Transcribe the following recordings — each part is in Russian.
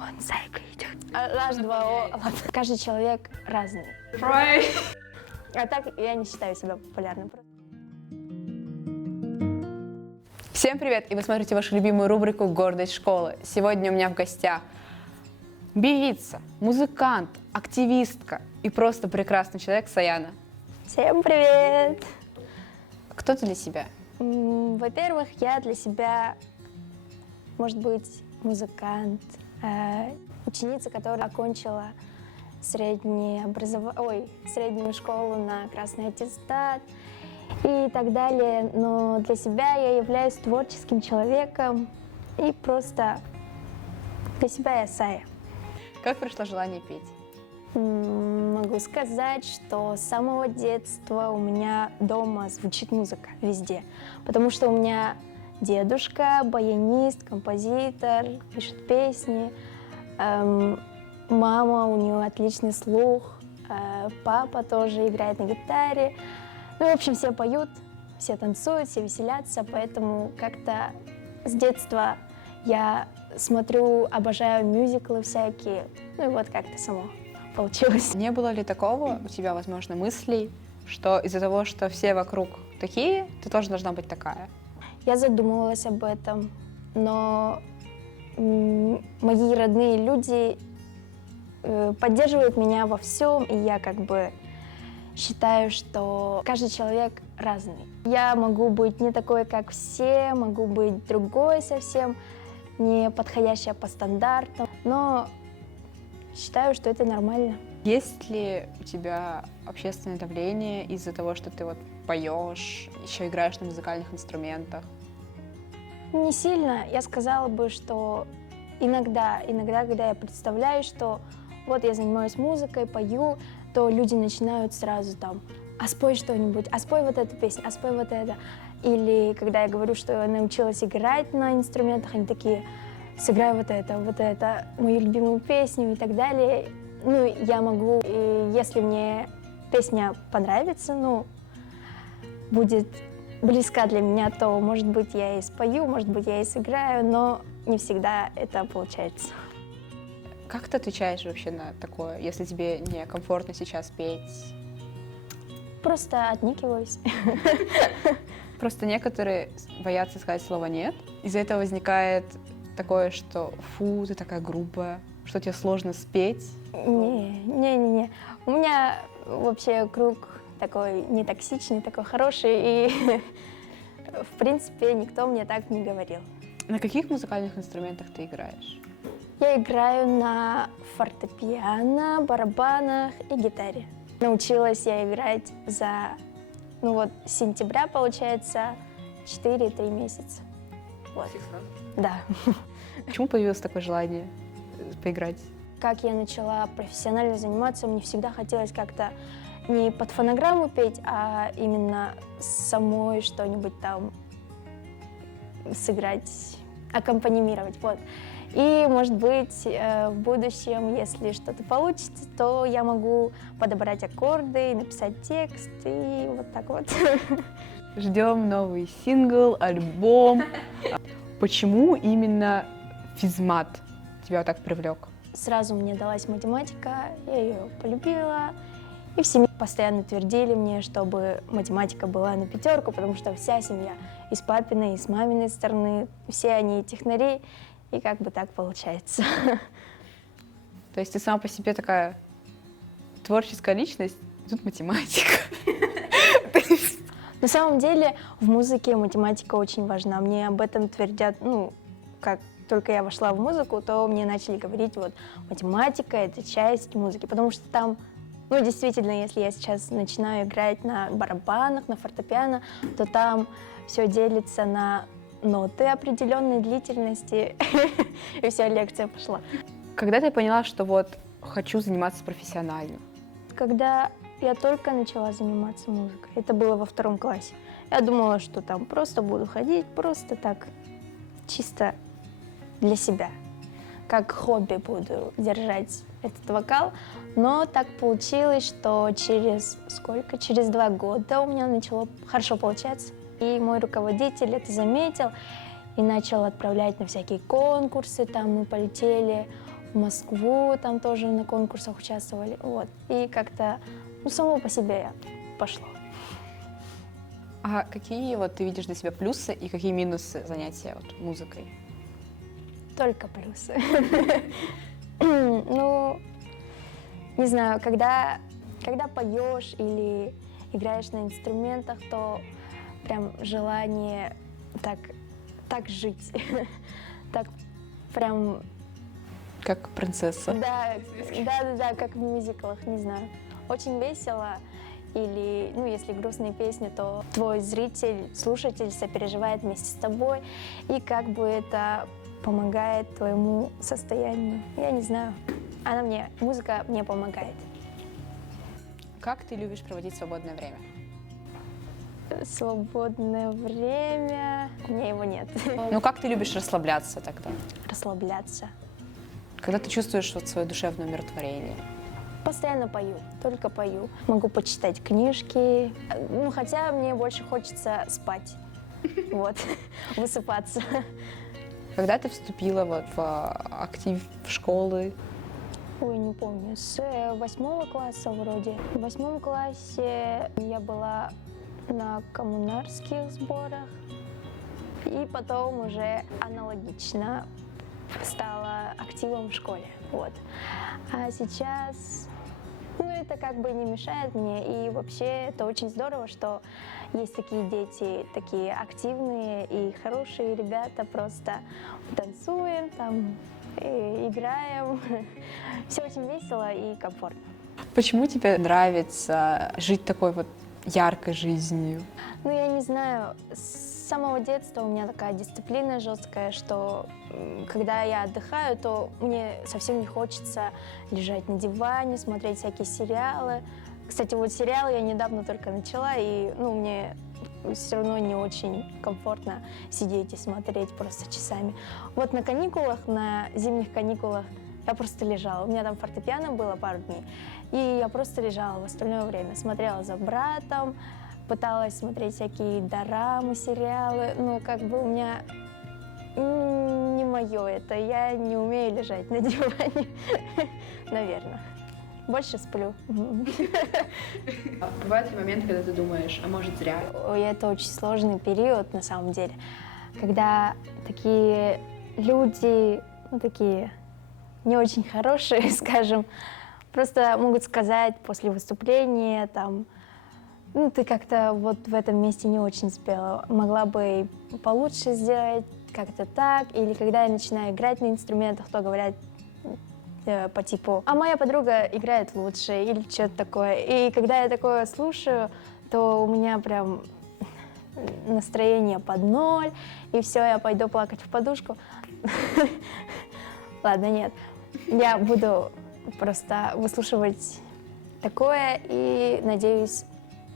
Вон зайка идет. Раз, два, ладно. Каждый человек разный. Right. А так я не считаю себя популярным. Всем привет! И вы смотрите вашу любимую рубрику «Гордость школы». Сегодня у меня в гостях певица, музыкант, активистка и просто прекрасный человек Саяна. Всем привет! Кто ты для себя? Во-первых, я для себя, может быть, музыкант, ученица, которая окончила среднюю школу на красный аттестат и так далее. Но для себя я являюсь творческим человеком и просто для себя я Сая. Как пришло желание петь? Могу сказать, что с самого детства у меня дома звучит музыка везде, потому что у меня дедушка баянист, композитор, пишет песни, мама, у нее отличный слух, папа тоже играет на гитаре. Ну, в общем, все поют, все танцуют, все веселятся, поэтому как-то с детства я смотрю, обожаю мюзиклы всякие, ну и вот как-то само получилось. Не было ли такого у тебя, возможно, мыслей, что из-за того, что все вокруг такие, ты тоже должна быть такая? Я задумывалась об этом, но мои родные люди поддерживают меня во всем, и я как бы считаю, что каждый человек разный. Я могу быть не такой, как все, могу быть другой совсем, не подходящая по стандартам, но считаю, что это нормально. Есть ли у тебя общественное давление из-за того, что ты вот поешь, еще играешь на музыкальных инструментах? Не сильно. Я сказала бы, что иногда, когда я представляю, что вот я занимаюсь музыкой, пою, то люди начинают сразу там: а спой что-нибудь, а спой вот эту песню, а спой вот это. Или когда я говорю, что я научилась играть на инструментах, они такие: сыграй вот это, мою любимую песню и так далее. Ну, я могу, и если мне песня понравится, ну, будет близка для меня, то, может быть, я и спою, может быть, я и сыграю, но не всегда это получается. Как ты отвечаешь вообще на такое, если тебе некомфортно сейчас петь? Просто отникиваюсь. Просто некоторые боятся сказать слово «нет». Из-за этого возникает такое, что «фу, ты такая грубая», что тебе сложно спеть. Не. У меня вообще круг такой не токсичный, такой хороший, и в принципе никто мне так не говорил. На каких музыкальных инструментах ты играешь? Я играю на фортепиано, барабанах и гитаре. Научилась я играть за, с сентября, получается, 4-3 месяца. Вот. Да. Почему появилось такое желание поиграть? Как я начала профессионально заниматься, мне всегда хотелось как-то не под фонограмму петь, а именно самой что-нибудь там сыграть, аккомпанимировать, вот. И, может быть, в будущем, если что-то получится, то я могу подобрать аккорды, написать текст и вот так вот. Ждем новый сингл, альбом. Почему именно физмат тебя так привлек? Сразу мне далась математика, я ее полюбила. И в семье постоянно твердили мне, чтобы математика была на 5, потому что вся семья, и с папиной, и с маминой стороны, все они технари, и как бы так получается. То есть ты сама по себе такая творческая личность, и тут математика. На самом деле в музыке математика очень важна. Мне об этом твердят, как только я вошла в музыку, то мне начали говорить, вот, математика — это часть музыки, потому что там, действительно, если я сейчас начинаю играть на барабанах, на фортепиано, то там все делится на ноты определенной длительности, и вся лекция пошла. Когда ты поняла, что вот хочу заниматься профессионально? Когда я только начала заниматься музыкой, это было во 2 классе, я думала, что там просто буду ходить, просто так, чисто для себя, как хобби буду держать этот вокал, но так получилось, что через 2 года у меня начало хорошо получаться, и мой руководитель это заметил и начал отправлять на всякие конкурсы, там мы полетели в Москву, там тоже на конкурсах участвовали. Вот. И как-то, ну, само по себе пошло. А какие вот ты видишь для себя плюсы и какие минусы занятия вот музыкой? Только плюсы. Ну, не знаю, когда поешь или играешь на инструментах, то прям желание так жить, так прям, Как принцесса. да, как в мюзиклах, не знаю. Очень весело. Или, ну, если грустные песни, то твой зритель, слушатель сопереживает вместе с тобой, и как бы это помогает твоему состоянию. Я не знаю. Музыка мне помогает. Как ты любишь проводить свободное время? Свободное время, у меня его нет. Ну, как ты любишь расслабляться тогда? Расслабляться. Когда ты чувствуешь вот свое душевное умиротворение? Постоянно пою, только пою. Могу почитать книжки, ну, хотя мне больше хочется спать, вот, высыпаться. Когда ты вступила вот в актив школы? Ой, не помню, с 8 класса вроде. В 8 классе я была на коммунарских сборах, и потом уже аналогично стала активом в школе, вот. А сейчас, ну, это как бы не мешает мне, и вообще это очень здорово, что есть такие дети, такие активные и хорошие ребята, просто танцуем, там, и играем, все очень весело и комфортно. Почему тебе нравится жить такой вот яркой жизнью? Ну, я не знаю, с самого детства у меня такая дисциплина жесткая, что когда я отдыхаю, то мне совсем не хочется лежать на диване, смотреть всякие сериалы. Кстати, вот сериалы я недавно только начала, и, ну, мне все равно не очень комфортно сидеть и смотреть просто часами. Вот на каникулах, на зимних каникулах я просто лежала. У меня там фортепиано было пару дней, и я просто лежала в остальное время, смотрела за братом, пыталась смотреть всякие дорамы, сериалы. Ну, как бы у меня не мое это, я не умею лежать на диване, наверное. Больше сплю. Бывают ли моменты, когда ты думаешь, а может зря? Ой, это очень сложный период на самом деле, когда такие люди, ну, такие не очень хорошие, скажем, просто могут сказать после выступления, там, ну, ты как-то вот в этом месте не очень спела, могла бы и получше сделать, как-то так. Или когда я начинаю играть на инструментах, то говорят по типу, а моя подруга играет лучше, или что-то такое. И когда я такое слушаю, то у меня прям настроение под ноль, и все, я пойду плакать в подушку. Ладно, нет. Я буду просто выслушивать такое и, надеюсь,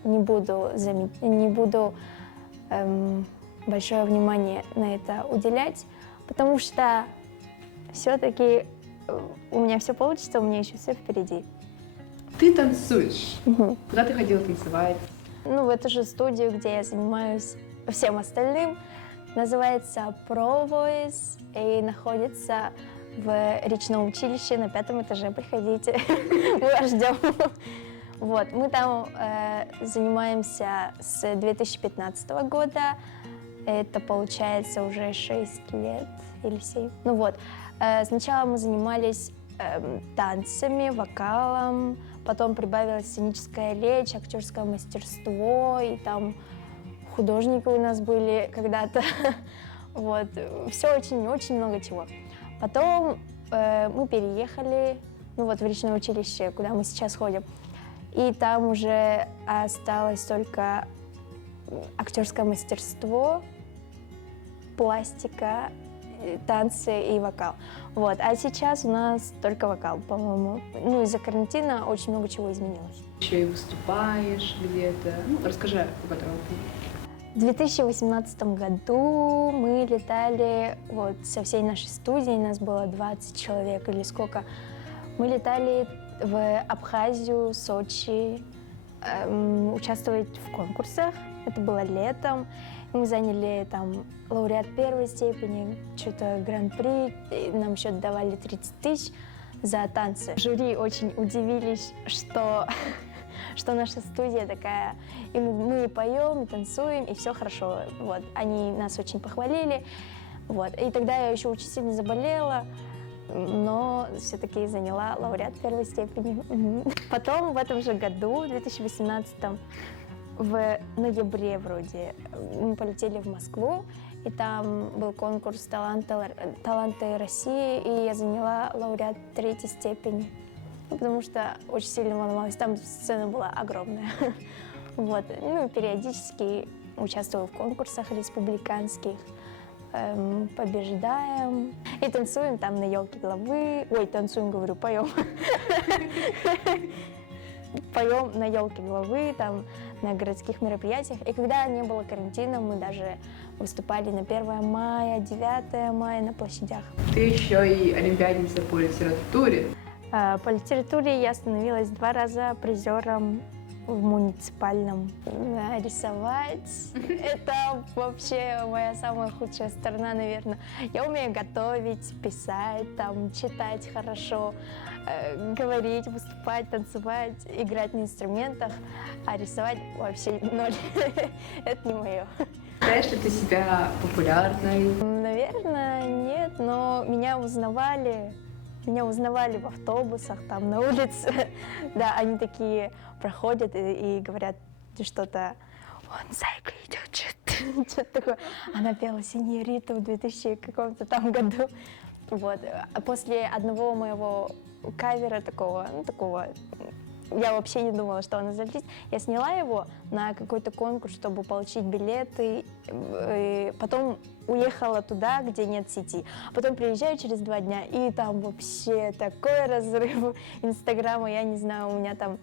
не буду большое внимание на это уделять, потому что все-таки у меня все получится, у меня еще все впереди. Ты танцуешь. Мгм. Куда ты ходила танцевать? Ну, в эту же студию, где я занимаюсь всем остальным, называется Pro Voice и находится в речном училище на 5-м этаже. Приходите, мы вас ждем. Вот, мы там занимаемся с 2015 года. Это получается уже 6 лет или 7. Ну вот, сначала мы занимались танцами, вокалом, потом прибавилась сценическая речь, актерское мастерство, и там художники у нас были когда-то. Вот, все очень много чего. Потом мы переехали, ну вот, в речное училище, куда мы сейчас ходим. И там уже осталось только актерское мастерство, пластика, танцы и вокал. Вот. А сейчас у нас только вокал, по-моему. Ну, из-за карантина очень много чего изменилось. Еще и выступаешь где-то. Ну, расскажи об этом. В 2018 году мы летали вот со всей нашей студией, нас было 20 человек или сколько. Мы летали в Абхазию, Сочи, участвовать в конкурсах. Это было летом. Мы заняли там лауреат первой степени, что-то гран-при. И нам еще давали 30 тысяч за танцы. Жюри очень удивились, что наша студия такая, и мы поем, и танцуем, и все хорошо. Вот. Они нас очень похвалили. Вот. И тогда я еще очень сильно заболела, но все-таки заняла лауреат первой степени. Потом в этом же году, в 2018, в ноябре вроде, мы полетели в Москву, и там был конкурс «Таланты России», и я заняла лауреат третьей степени, потому что очень сильно волновалась. Там сцена была огромная. Вот. Ну, периодически участвую в конкурсах республиканских, побеждаем и танцуем там на елке головы. Ой, танцуем, говорю, поем. Поем на елке головы, там на городских мероприятиях. И когда не было карантина, мы даже выступали на 1 мая, 9 мая на площадях. Ты еще и олимпиадница по литературе. По литературе я становилась 2 раза призером в муниципальном. Рисовать — это вообще моя самая худшая сторона, наверное. Я умею готовить, писать, там, читать хорошо, говорить, выступать, танцевать, играть на инструментах, а рисовать вообще ноль. Это не мое. Считаешь ли ты себя популярной? Наверное, нет, но меня узнавали в автобусах, там, на улице. Да, они такие проходят и говорят что-то: «Вон, зайка идет», что-то такое. Она пела «Синьориту» в 2000 каком-то там году. Вот. А после одного моего кавера такого, я вообще не думала, что он залетит. Я сняла его на какой-то конкурс, чтобы получить билеты. И потом уехала туда, где нет сети. Потом приезжаю через 2 дня, и там вообще такой разрыв Инстаграма. Я не знаю, у меня там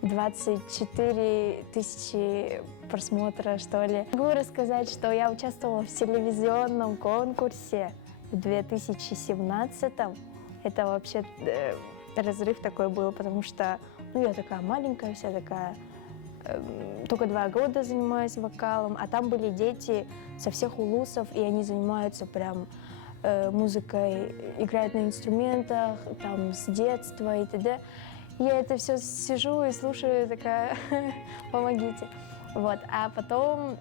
24 тысячи просмотра, что ли. Могу рассказать, что я участвовала в телевизионном конкурсе в 2017-м. Это вообще разрыв такой был, потому что я такая маленькая, вся такая, только 2 года занимаюсь вокалом, а там были дети со всех улусов, и они занимаются прям музыкой, играют на инструментах, там, с детства и т.д. Я это все сижу и слушаю, такая, помогите. Вот. А потом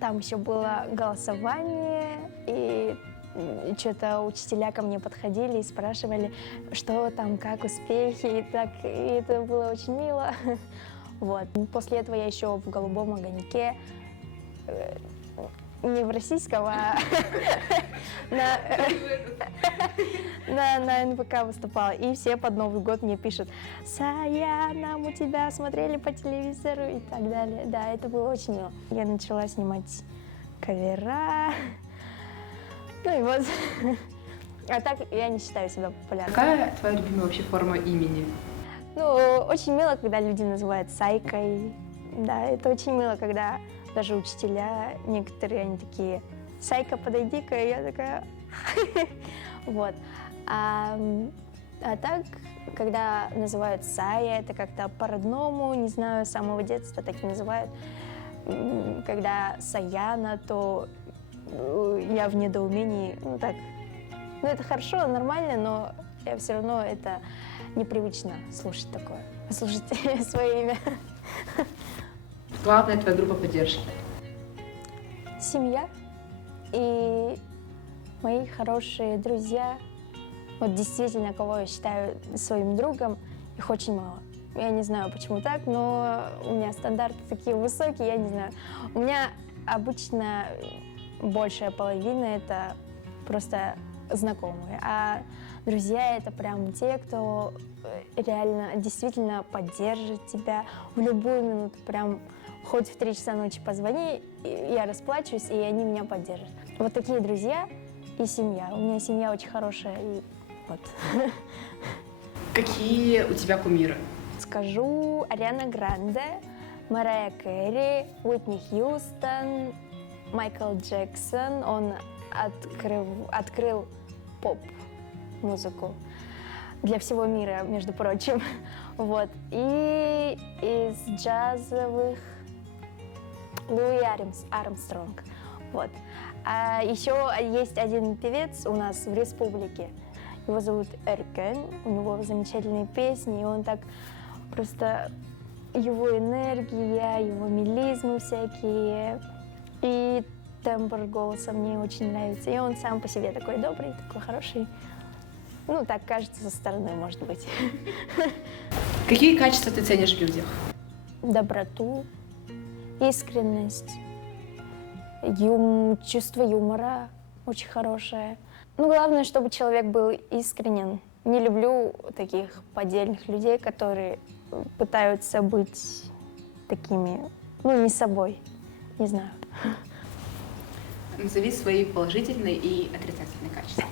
там еще было голосование, и что-то учителя ко мне подходили и спрашивали, что там, как успехи, и это было очень мило. Вот. После этого я еще в «Голубом огоньке», не в российском, а на НВК выступала. И все под Новый год мне пишут: «Сая, нам у тебя смотрели по телевизору» и так далее. Да, это было очень мило. Я начала снимать кавера. Ну и вот. А так я не считаю себя популярной. Какая твоя любимая вообще форма имени? Ну, очень мило, когда люди называют Сайкой. Да, это очень мило, когда даже учителя некоторые, они такие: «Сайка, подойди-ка», и я такая... Вот. А так, когда называют Сая, это как-то по-родному, не знаю, с самого детства так и называют. Когда Саяна, то я в недоумении, ну это хорошо, нормально, но я все равно это непривычно слушать такое, слушать свое имя. Главная твоя группа поддержки? Семья и мои хорошие друзья. Вот действительно, кого я считаю своим другом, их очень мало. Я не знаю, почему так, но у меня стандарты такие высокие, я не знаю. У меня обычно большая половина — это просто знакомые, а друзья — это прям те, кто реально действительно поддержит тебя в любую минуту. Прям хоть в 3 часа ночи позвони, я расплачусь, и они меня поддержат. Вот такие друзья и семья. У меня семья очень хорошая, и вот. Какие у тебя кумиры? Скажу: Ариана Гранде, Марайя Кэрри, Уитни Хьюстон, Майкл Джексон. Он открыл поп-музыку для всего мира, между прочим. Вот. И из джазовых Луи Армстронг. Вот. А еще есть один певец у нас в республике. Его зовут Эркен. У него замечательные песни, и он так просто... Его энергия, его мелизмы всякие, и тембр голоса мне очень нравится. И он сам по себе такой добрый, такой хороший. Ну, так кажется со стороны, может быть. Какие качества ты ценишь в людях? Доброту, искренность, чувство юмора очень хорошее. Ну, главное, чтобы человек был искренен. Не люблю таких поддельных людей, которые пытаются быть такими, ну, не собой, не знаю. Назови свои положительные и отрицательные качества.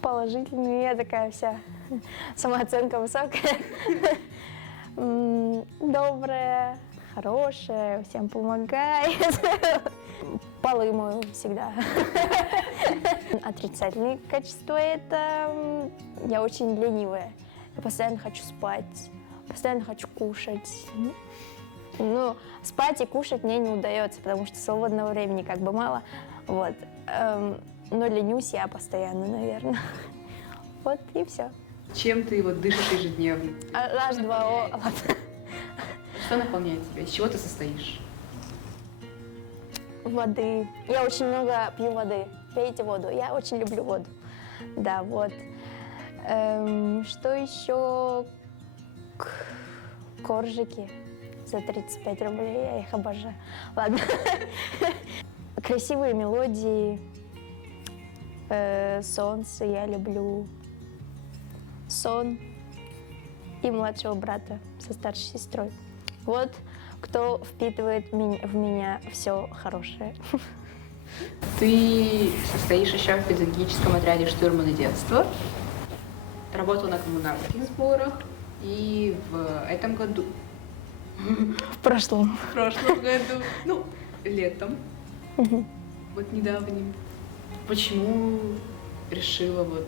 Положительные, я такая вся, самооценка высокая. Добрая, хорошая, всем помогает. Полы мою всегда. Отрицательные качества — это я очень ленивая. Я постоянно хочу спать, постоянно хочу кушать. Ну, спать и кушать мне не удается, потому что свободного времени как бы мало. Вот. Но ленюсь я постоянно, наверное. Вот и все. Чем ты вот дышишь ежедневно? H2O. Что наполняет тебя? Из чего ты состоишь? Воды. Я очень много пью воды. Пейте воду. Я очень люблю воду. Да, вот. Что еще? Коржики за 35 рублей. Я их обожаю. Ладно. Красивые мелодии. Солнце я люблю. Сон. И младшего брата со старшей сестрой. Вот кто впитывает в меня все хорошее. Ты состоишь еще в педагогическом отряде «Штурманы детства». Работал на коммунальных сборах. И в этом году... В прошлом. В прошлом году. Ну, летом. Вот недавним. Почему решила вот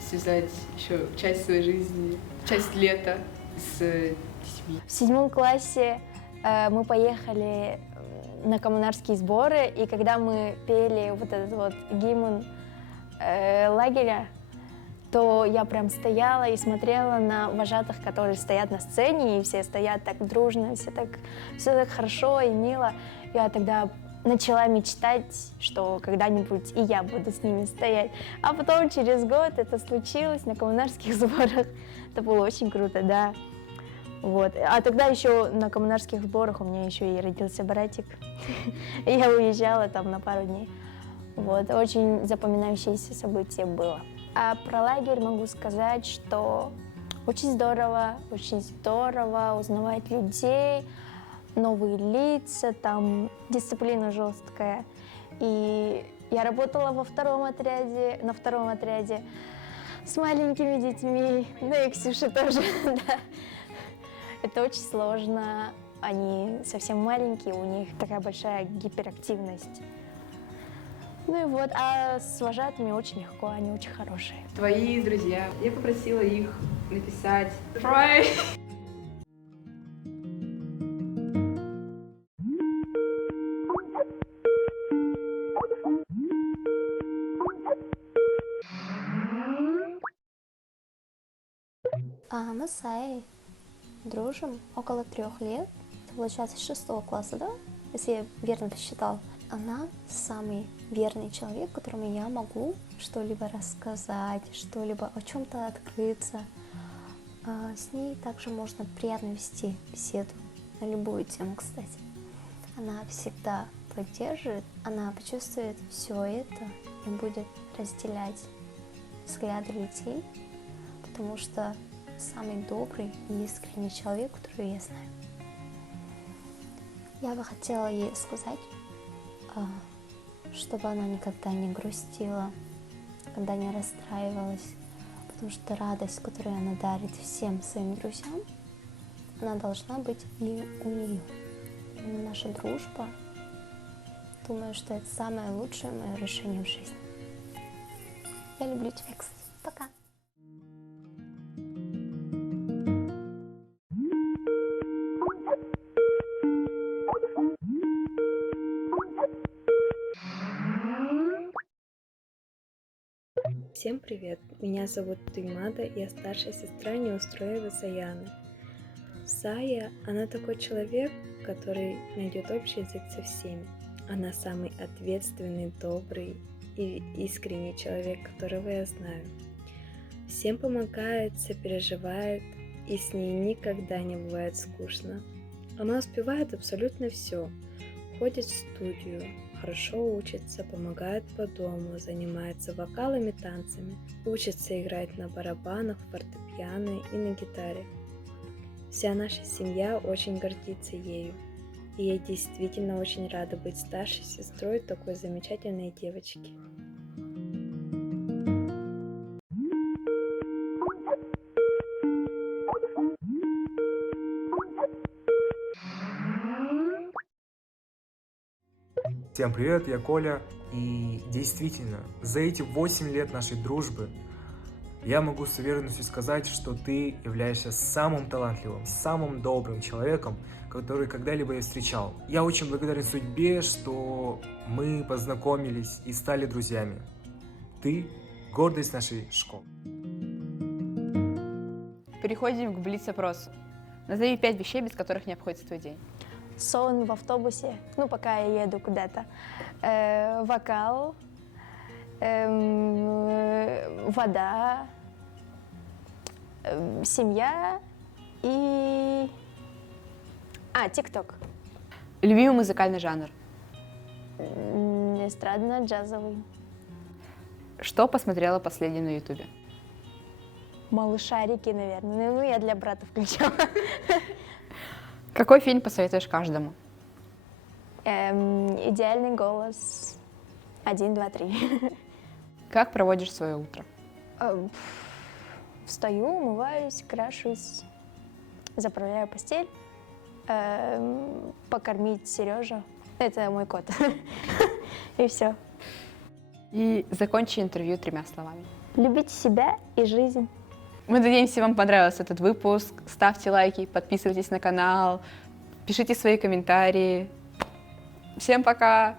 связать еще часть своей жизни, часть лета с детьми? В 7 классе мы поехали на коммунарские сборы, и когда мы пели вот этот вот гимн лагеря, то я прям стояла и смотрела на вожатых, которые стоят на сцене, и все стоят так дружно, все так хорошо и мило. Я тогда начала мечтать, что когда-нибудь и я буду с ними стоять. А потом через год это случилось на коммунарских сборах. Это было очень круто, да. Вот. А тогда еще на коммунарских сборах у меня еще и родился братик. Я уезжала там на пару дней. Вот. Очень запоминающееся событие было. А про лагерь могу сказать, что очень здорово узнавать людей, новые лица, там дисциплина жесткая. И я работала на втором отряде с маленькими детьми, ну и Ксюша тоже, да. Это очень сложно, они совсем маленькие, у них такая большая гиперактивность. Ну и вот, а с вожатыми очень легко, они очень хорошие. Твои друзья, я попросила их написать «Try». Мы с Аей дружим около 3 лет, получается, с 6 класса, да? Если я верно посчитала. Она самый верный человек, которому я могу что-либо рассказать, что-либо о чем-то открыться. С ней также можно приятно вести беседу на любую тему, кстати. Она всегда поддерживает, она почувствует все это и будет разделять взгляды людей, потому что самый добрый и искренний человек, который я знаю. Я бы хотела ей сказать, чтобы она никогда не грустила, никогда не расстраивалась, потому что радость, которую она дарит всем своим друзьям, она должна быть и у нее. Именно наша дружба, думаю, что это самое лучшее мое решение в жизни. Я люблю тебя, кстати. Пока. Всем привет! Меня зовут Туймада, я старшая сестра Неустроевой Саяны. Сая, она такой человек, который найдет общий язык со всеми. Она самый ответственный, добрый и искренний человек, которого я знаю. Всем помогает, сопереживает, и с ней никогда не бывает скучно. Она успевает абсолютно все. Ходит в студию, хорошо учится, помогает по дому, занимается вокалом и танцами, учится играть на барабанах, фортепиано и на гитаре. Вся наша семья очень гордится ею, и я действительно очень рада быть старшей сестрой такой замечательной девочки. Всем привет, я Коля, и действительно, за эти 8 лет нашей дружбы я могу с уверенностью сказать, что ты являешься самым талантливым, самым добрым человеком, который когда-либо я встречал. Я очень благодарен судьбе, что мы познакомились и стали друзьями. Ты – гордость нашей школы. Переходим к блиц-опросу. Назови 5 вещей, без которых не обходится твой день. Сон в автобусе, ну, пока я еду куда-то. Вокал, вода, семья и... ТикТок. Любимый музыкальный жанр. Эстрадно-джазовый. Что посмотрела последнее на Ютубе? Малышарики, наверное. Ну, я для брата включала. Какой фильм посоветуешь каждому? Идеальный голос. 1, 2, 3. Как проводишь свое утро? Встаю, умываюсь, крашусь, заправляю постель, покормить Сережу. Это мой кот. И все. И закончи интервью 3 словами. Любите себя и жизнь. Мы надеемся, вам понравился этот выпуск. Ставьте лайки, подписывайтесь на канал, пишите свои комментарии. Всем пока!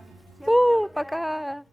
Пока!